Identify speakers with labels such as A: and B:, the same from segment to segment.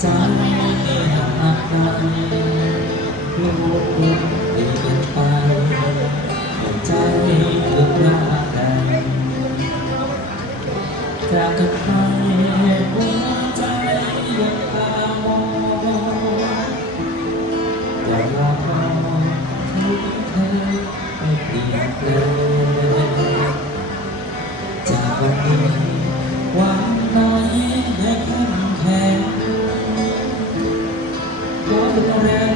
A: ใจอาการโลกเปลี่ยนไปหัวใจลุกหน้าแต่จากกันไปหัวใจยังตามองแต่เราที่เธอไม่เปลี่ยนเลยจากวันนี้วันไหนใด้แค่ ข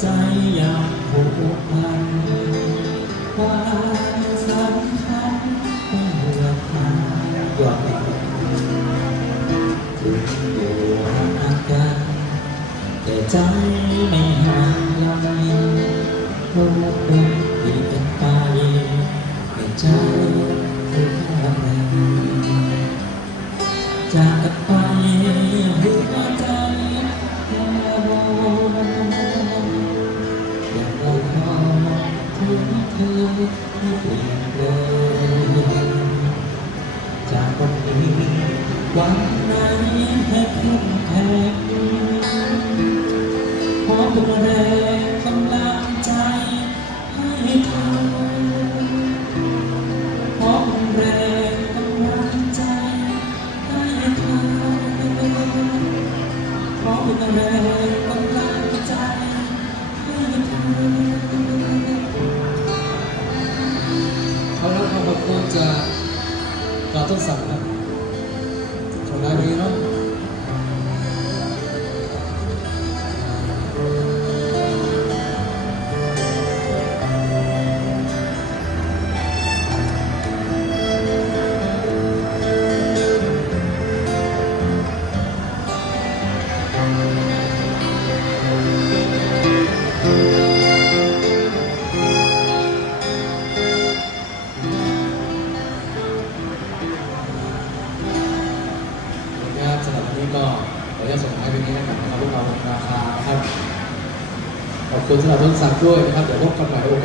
A: ใจอยากผูกพันความสำคัญไม่เหลือใครกว่าถึงอยู่ห่างกันแต่ใจไม่ห่างไกลเพราะว่าเป็นที่เป็นไปในใจคืออะไรจากกันไป เลยจากวันนี้วันไหนให้เข้มแข็งขอเป็นแรงกำลังใจให้เธอพร้อมแรงกำลังใจให้เธอพร้อมแรง จะ
B: กกาต้นสั่งครับของนายนี้เนาะ ส่งให้เป็นนี้นะครับพวกเราราคาครับ ขอบคุณสำหรับต้นสักด้วยนะครับ เดี๋ยวพบกันใหม่โอกาส